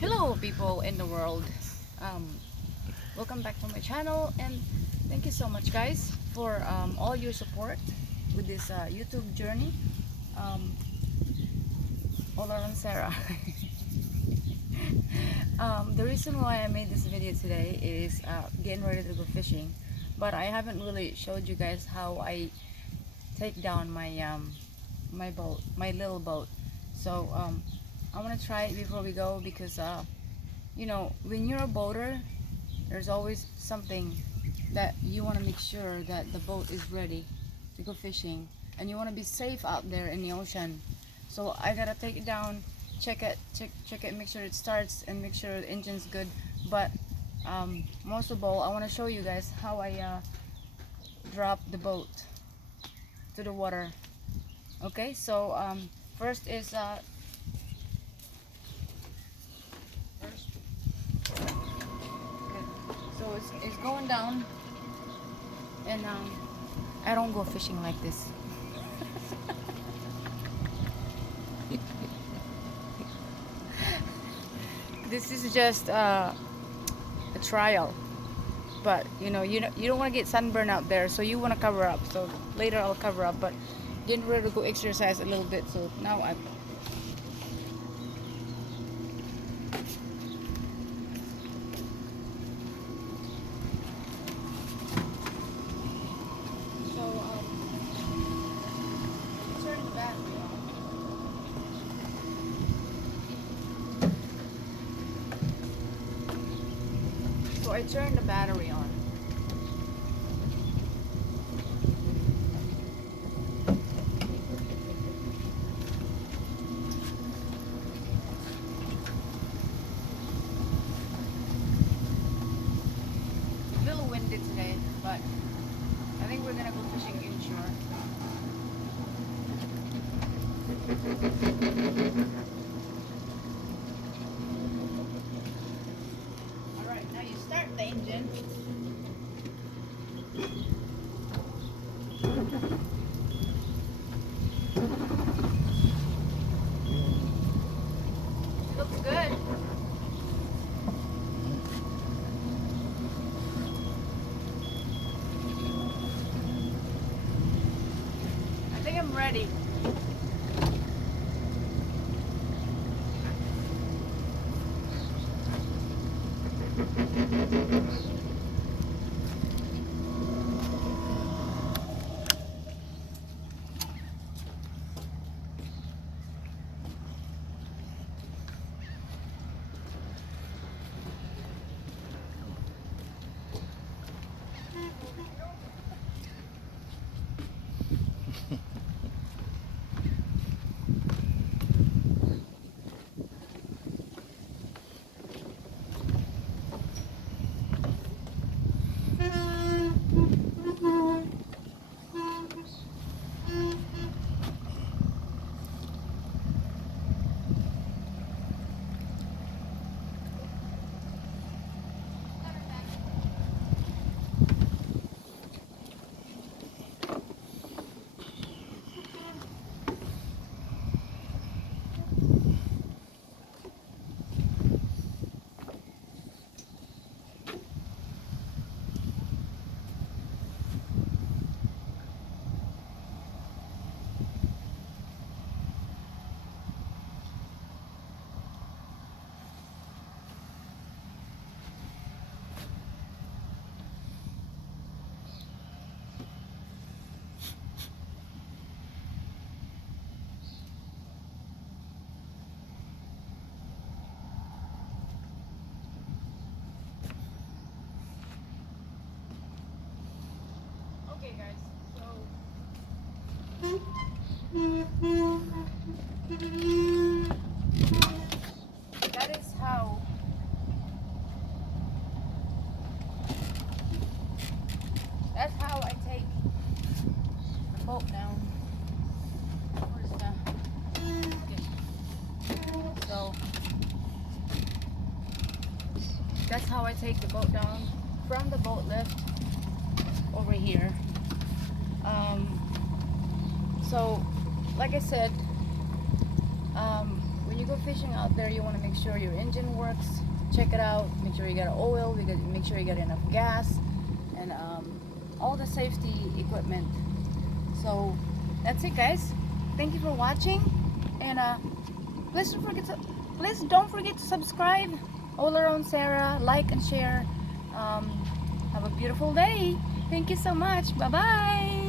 Hello people in the world. um, Welcome back to my channel, and thank you so much guys for all your support with this YouTube journey. um, AllAroundSarah. The reason why I made this video today is getting ready to go fishing, but I haven't really showed you guys how I take down my boat, my little boat. So I want to try it before we go, because you know, when you're a boater, there's always something that you want to make sure that the boat is ready to go fishing, and you want to be safe out there in the ocean. So I gotta take it down, check it, make sure it starts, and make sure the engine's good. But most of all, I want to show you guys how I drop the boat to the water. Okay, so first is first, so it's going down, and I don't go fishing like this. This is just a trial, but you don't want to get sunburn out there, so you want to cover up. So later I'll cover up, but didn't really go exercise a little bit, so now I'm so turn the battery on. So I turned the battery on. A little windy today, but I think we're gonna go fishing inshore. Alright, now you start the engine. Looks good. I think I'm ready. Okay guys, so that is how I take the boat down. Where's the okay. So that's how I take the boat down from the boat lift over here. So like I said, when you go fishing out there, you want to make sure your engine works. Check it out. Make sure you got oil. Make sure you got enough gas, and all the safety equipment. So that's it, guys. Thank you for watching, and please don't forget to subscribe. AllAroundSarah, like and share. Have a beautiful day. Thank you so much. Bye bye.